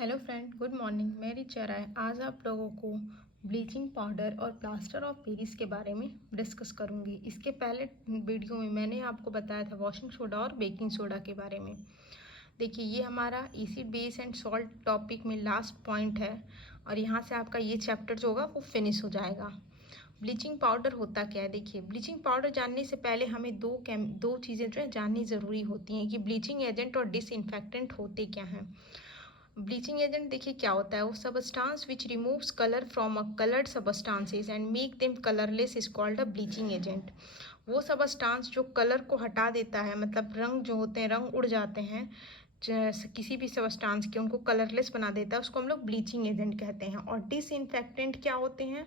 Hello friend, good morning. मैं रिचा राय आज आप लोगों को ब्लीचिंग पाउडर और प्लास्टर ऑफ पेरिस के बारे में डिस्कस करूंगी। इसके पहले वीडियो में मैंने आपको बताया था वॉशिंग सोडा और बेकिंग सोडा के बारे में। देखिए, ये हमारा acid base and salt topic में लास्ट पॉइंट है और यहाँ से आपका ये चैप्टर जो होगा वो फिनिश हो जाएगा। ब्लीचिंग पाउडर होता क्या है? देखिए, ब्लीचिंग पाउडर जानने से पहले हमें दो चीज़ें जो है जाननी ज़रूरी होती हैं कि ब्लीचिंग एजेंट और डिसइंफेक्टेंट होते क्या हैं। ब्लीचिंग एजेंट देखिए क्या होता है, वो substance which removes colour from a coloured substances and make them colourless is called a bleaching agent. वो सबस्टांस जो कलर को हटा देता है, मतलब रंग जो होते हैं, रंग उड़ जाते हैं किसी भी सबस्टांस के, उनको कलरलेस बना देता है, उसको हम लोग ब्लीचिंग एजेंट कहते हैं। और डिसइंफेक्टेंट क्या होते हैं?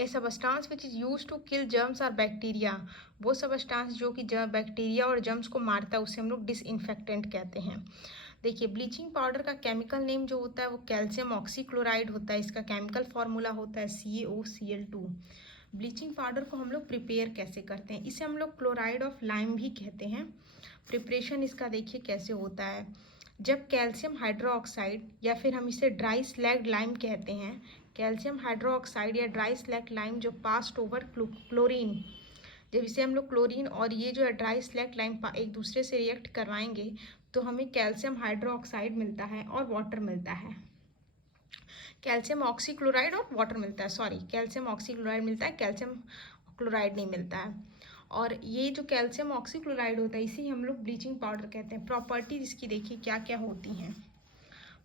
A substance which is use to kill germs और बैक्टीरिया। वो सबस्टांस जो कि बैक्टीरिया और जर्म्स को मारता है उसे हम लोग डिसइंफेक्टेंट कहते हैं। देखिए, ब्लीचिंग पाउडर का केमिकल नेम जो होता है वो कैल्शियम ऑक्सीक्लोराइड होता है। इसका केमिकल फॉर्मूला होता है CaOCl2। ब्लीचिंग पाउडर को हम लोग प्रिपेयर कैसे करते हैं? इसे हम लोग क्लोराइड ऑफ लाइम भी कहते हैं। प्रिपरेशन इसका देखिए कैसे होता है। जब कैल्शियम हाइड्रोक्साइड या फिर हम इसे ड्राई स्लैग्ड लाइम कहते हैं, कैल्शियम हाइड्रोक्साइड या ड्राई स्लैग्ड लाइम जो पास्ट ओवर क्लोरीन, जब इसे हम लोग क्लोरीन और ये जो है ड्राई स्लैग्ड लाइम एक दूसरे से रिएक्ट करवाएंगे तो हमें कैल्शियम हाइड्रोक्साइड मिलता है और वाटर मिलता है। कैल्शियम ऑक्सीक्लोराइड और वाटर मिलता है, सॉरी, कैल्शियम ऑक्सीक्लोराइड मिलता है, कैल्शियम क्लोराइड नहीं मिलता है। और ये जो कैल्शियम ऑक्सीक्लोराइड होता है इसी हम लोग ब्लीचिंग पाउडर कहते हैं। प्रॉपर्टीज इसकी देखिए क्या क्या होती हैं।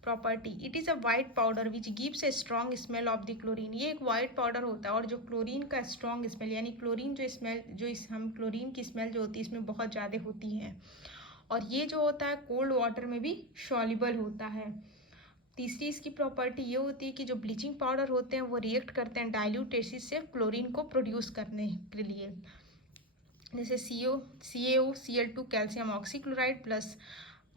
Property, it is a white powder which gives a strong smell of the chlorine. ये एक वाइट पाउडर होता है और जो क्लोरीन का स्ट्रॉन्ग स्मेल, यानी क्लोरीन जो स्मेल, जो इस हम क्लोरीन की स्मेल जो होती है इसमें बहुत ज़्यादा होती है। और ये जो होता है कोल्ड वाटर में भी सॉल्युबल होता है। तीसरी इसकी प्रॉपर्टी ये होती है कि जो ब्लीचिंग पाउडर होते हैं वो रिएक्ट करते हैं डाइल्यूट एसिड से क्लोरीन को प्रोड्यूस करने के लिए। जैसे CaOCl2 calcium oxychloride plus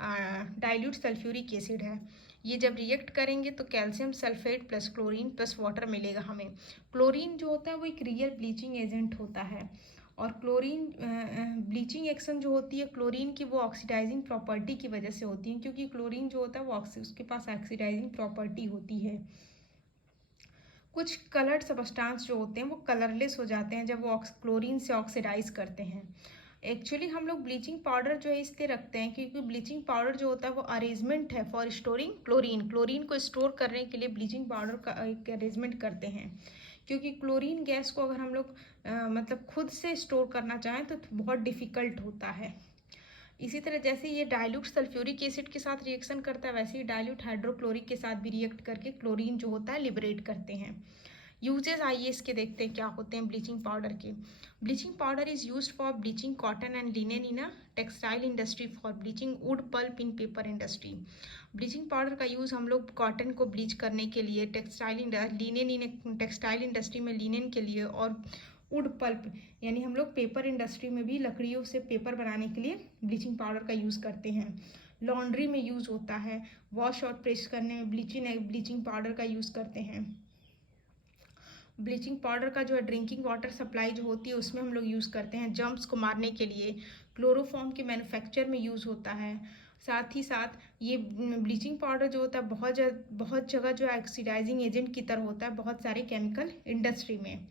dilute sulphuric acid है। ये जब रिएक्ट करेंगे तो calcium sulphate plus chlorine plus water मिलेगा हमें। क्लोरीन जो होता है वो एक रियल ब्लीचिंग एजेंट होता है। और क्लोरीन ब्लीचिंग एक्शन जो होती है क्लोरीन की, वो ऑक्सीडाइजिंग प्रॉपर्टी की वजह से होती है, क्योंकि क्लोरीन जो होता है वो उसके पास ऑक्सीडाइजिंग प्रॉपर्टी होती है। कुछ कलर्ड सबस्टांस जो होते हैं वो कलरलेस हो जाते हैं जब वो क्लोरीन से ऑक्सीडाइज करते हैं। एक्चुअली हम लोग ब्लीचिंग पाउडर जो है इसलिए रखते हैं क्योंकि ब्लीचिंग पाउडर जो होता है वो अरेंजमेंट है फॉर स्टोरिंग क्लोरीन। क्लोरीन को स्टोर करने के लिए ब्लीचिंग पाउडर का एक अरेंजमेंट करते हैं, क्योंकि क्लोरीन गैस को अगर हम लोग मतलब खुद से स्टोर करना चाहें तो बहुत डिफ़िकल्ट होता है। इसी तरह जैसे ये डाइल्यूट सल्फ्यूरिक एसिड के साथ रिएक्शन करता है, वैसे ही डाइल्यूट हाइड्रोक्लोरिक के साथ भी रिएक्ट करके क्लोरीन जो होता है लिबरेट करते हैं। यूजेस आइए इसके देखते हैं क्या होते हैं ब्लीचिंग पाउडर के। Bleaching powder is used for bleaching cotton and linen in a textile industry, for bleaching wood pulp in paper industry. Bleaching powder का यूज़ हम लोग कॉटन को ब्लीच करने के लिए, लिनेन इन टेक्सटाइल इंडस्ट्री में linen के लिए, और वुड पल्प यानी हम लोग पेपर इंडस्ट्री में भी लकड़ियों से पेपर बनाने के लिए ब्लीचिंग पाउडर का यूज़ करते हैं। लॉन्ड्री में यूज़ होता है, वॉश और प्रेस करने में ब्लीचिंग पाउडर का यूज़ करते हैं। ब्लीचिंग पाउडर का जो है ड्रिंकिंग वाटर सप्लाई जो होती है उसमें हम लोग यूज़ करते हैं। जर्म्स को मारने के लिए क्लोरोफॉर्म के मैन्युफैक्चर में यूज़ होता है। साथ ही साथ ये ब्लीचिंग पाउडर जो होता है बहुत जगह जो है ऑक्सीडाइजिंग एजेंट की तरह होता है बहुत सारे केमिकल इंडस्ट्री में।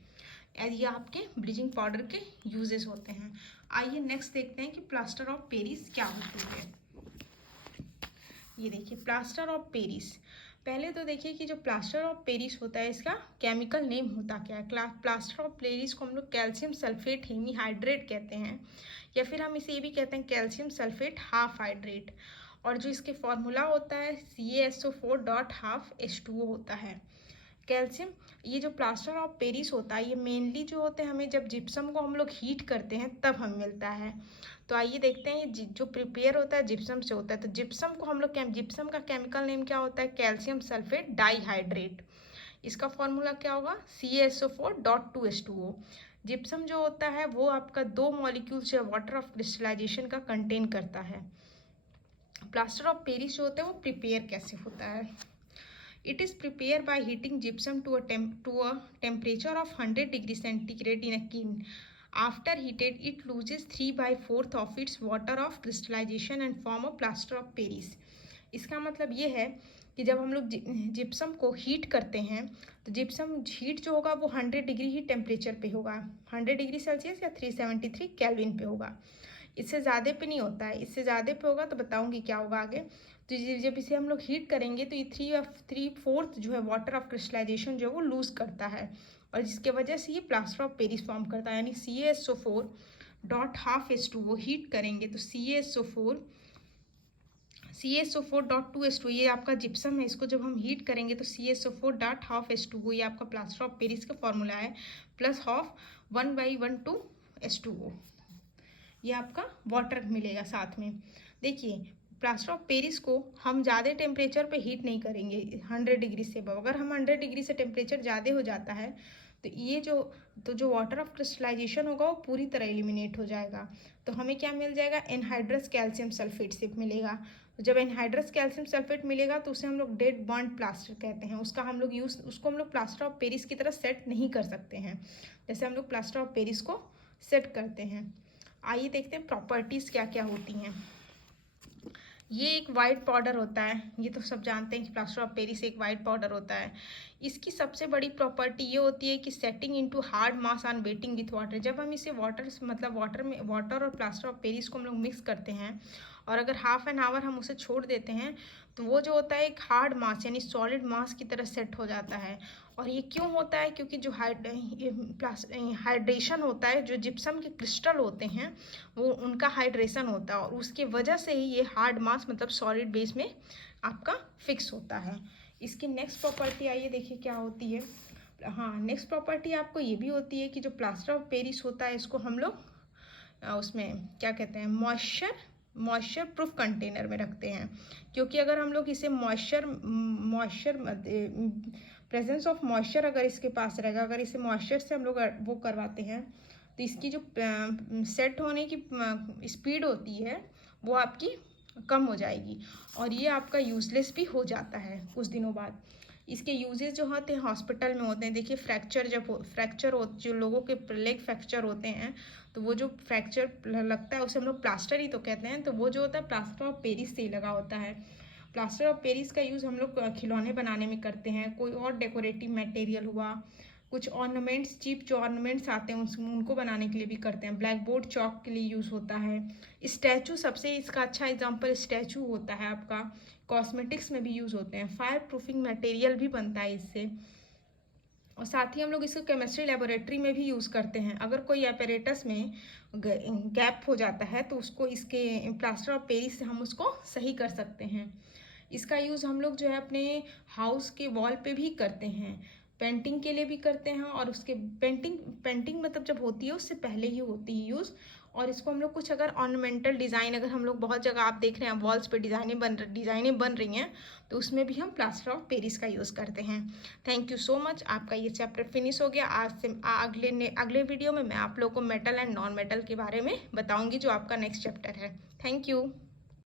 ये आपके ब्लीचिंग पाउडर के यूजेस होते हैं। आइए नेक्स्ट देखते हैं कि प्लास्टर ऑफ पेरिस क्या होती है। ये देखिए प्लास्टर ऑफ पेरिस। पहले तो देखिए कि जो प्लास्टर ऑफ पेरिस होता है इसका केमिकल नेम होता क्या है। प्लास्टर ऑफ पेरिस को हम लोग कैल्शियम सल्फेट हेमीहाइड्रेट कहते हैं, या फिर हम इसे ये भी कहते हैं कैल्शियम सल्फेट हाफ हाइड्रेट। और जो इसके फॉर्मूला होता है CaSO4.12H2O होता है। कैल्शियम, ये जो प्लास्टर ऑफ पेरिस होता है ये मेनली जो होते हैं हमें जब जिप्सम को हम लोग हीट करते हैं तब हमें मिलता है। तो आइए देखते हैं जो प्रिपेयर होता है जिप्सम से होता है। तो जिप्सम को हम लोग जिप्सम का केमिकल नेम क्या होता है? Calcium sulphate dihydrate. इसका फॉर्मूला क्या होगा? CaSO4.2H2O। जिप्सम जो होता है वो आपका 2 मॉलिक्यूल्स जो वाटर ऑफ क्रिस्टलाइजेशन का कंटेन करता है। प्लास्टर ऑफ पेरिस जो होता है वो प्रिपेयर कैसे होता है? It is prepared by heating gypsum to a temperature of 100 degree centigrade in a kiln. After heated, it loses 3/4 of its water of crystallization and form a plaster of Paris. इसका मतलब ये है कि जब हम लोग जिप्सम को heat करते हैं तो जिप्सम हीट जो होगा वो 100 डिग्री ही टेम्परेचर पे होगा, 100 डिग्री सेल्सियस या 373 केल्विन पे होगा। इससे ज़्यादा पे नहीं होता है, इससे ज़्यादा पे होगा तो बताऊंगी क्या होगा आगे। तो जब इसे हम लोग हीट करेंगे तो ये 3/4 जो है वाटर ऑफ क्रिस्टलाइजेशन जो है वो लूज़ करता है, और जिसके वजह से ये प्लास्टर ऑफ पेरिस फॉर्म करता है। यानी CaSO4 dot half H2O heat करेंगे तो CaSO4.2H2 ये आपका जिप्सम है। इसको जब हम हीट करेंगे तो CaSO4 डॉट हाफ H2O ये आपका प्लास्टर ऑफ पेरिस का फॉर्मूला है, प्लस हाफ 1/12 H2O, ये आपका वाटर मिलेगा साथ में। देखिए प्लास्टर ऑफ पेरिस को हम ज़्यादा टेम्परेचर पे हीट नहीं करेंगे 100 डिग्री से। अगर हम 100 डिग्री से टेम्परेचर ज़्यादा हो जाता है तो ये जो वाटर ऑफ क्रिस्टलाइजेशन होगा वो पूरी तरह एलिमिनेट हो जाएगा। तो हमें क्या मिल जाएगा, एनहाइड्रस कैल्शियम सल्फेट सिर्फ मिलेगा। तो जब एनहाइड्रस कैल्शियम सल्फेट मिलेगा तो उसे हम लोग डेड बॉन्ड प्लास्टर कहते हैं। उसको हम लोग प्लास्टर ऑफ पेरिस की तरह सेट नहीं कर सकते हैं जैसे हम लोग प्लास्टर ऑफ पेरिस को सेट करते हैं। आइए देखते हैं प्रॉपर्टीज़ क्या क्या होती हैं। ये एक वाइट पाउडर होता है, ये तो सब जानते हैं कि प्लास्टर ऑफ पेरिस एक वाइट पाउडर होता है। इसकी सबसे बड़ी प्रॉपर्टी ये होती है कि setting into hard mass on waiting with water. जब हम इसे वाटर और प्लास्टर ऑफ पेरिस को हम लोग मिक्स करते हैं और अगर हाफ एन आवर हम उसे छोड़ देते हैं तो वो जो होता है एक हार्ड मास यानी सॉलिड मास की तरह सेट हो जाता है। और ये क्यों होता है, क्योंकि जो हाइड्रेशन होता है, जो जिप्सम के क्रिस्टल होते हैं वो उनका हाइड्रेशन होता है और उसकी वजह से ही ये हार्ड मास मतलब सॉलिड बेस में आपका फिक्स होता है। इसकी नेक्स्ट प्रॉपर्टी आइए देखिए क्या होती है। हाँ, नेक्स्ट प्रॉपर्टी आपको ये भी होती है कि जो प्लास्टर ऑफ पेरिस होता है इसको हम लोग उसमें क्या कहते हैं मॉइस्चर प्रूफ कंटेनर में रखते हैं, क्योंकि अगर हम लोग इसे प्रेजेंस ऑफ मॉइस्चर अगर इसके पास रहेगा, अगर इसे मॉइस्चर से हम लोग वो करवाते हैं तो इसकी जो सेट होने की स्पीड होती है वो आपकी कम हो जाएगी और ये आपका यूजलेस भी हो जाता है कुछ दिनों बाद। इसके यूजेस जो होते हैं हॉस्पिटल में होते हैं। देखिए जो लोगों के लेग फ्रैक्चर होते हैं तो वो जो फ्रैक्चर लगता है उसे हम लोग प्लास्टर ही तो कहते हैं, तो वो जो होता है प्लास्टर ऑफ पेरिस से ही लगा होता है। प्लास्टर ऑफ पेरिस का यूज़ हम लोग खिलौने बनाने में करते हैं, कोई और डेकोरेटिव मटेरियल हुआ, कुछ ऑर्नामेंट्स चीप जो ऑर्नामेंट्स आते हैं उनको बनाने के लिए भी करते हैं। ब्लैक बोर्ड चौक के लिए यूज़ होता है। स्टैचू सबसे इसका अच्छा एग्जांपल स्टैचू होता है आपका, कॉस्मेटिक्स में भी यूज़ होते हैं। फायर प्रूफिंग मटेरियल भी बनता है इससे, और साथ ही हम लोग इसको केमिस्ट्री लेबोरेटरी में भी यूज़ करते हैं। अगर कोई एपरेटस में गैप हो जाता है तो उसको इसके प्लास्टर ऑफ पेरिस से हम उसको सही कर सकते हैं। इसका यूज़ हम लोग जो है अपने हाउस के वॉल पे भी करते हैं, पेंटिंग के लिए भी करते हैं, और उसके पेंटिंग मतलब जब होती है उससे पहले ही होती है यूज़। और इसको हम लोग कुछ अगर ऑर्नामेंटल डिज़ाइन, अगर हम लोग बहुत जगह आप देख रहे हैं वॉल्स पे डिज़ाइनें बन रही हैं तो उसमें भी हम प्लास्टर ऑफ पेरिस का यूज़ करते हैं। थैंक यू सो मच, आपका ये चैप्टर फिनिश हो गया। आज से अगले वीडियो में मैं आप लोगों को मेटल एंड नॉन मेटल के बारे में बताऊँगी जो आपका नेक्स्ट चैप्टर है। Thank you.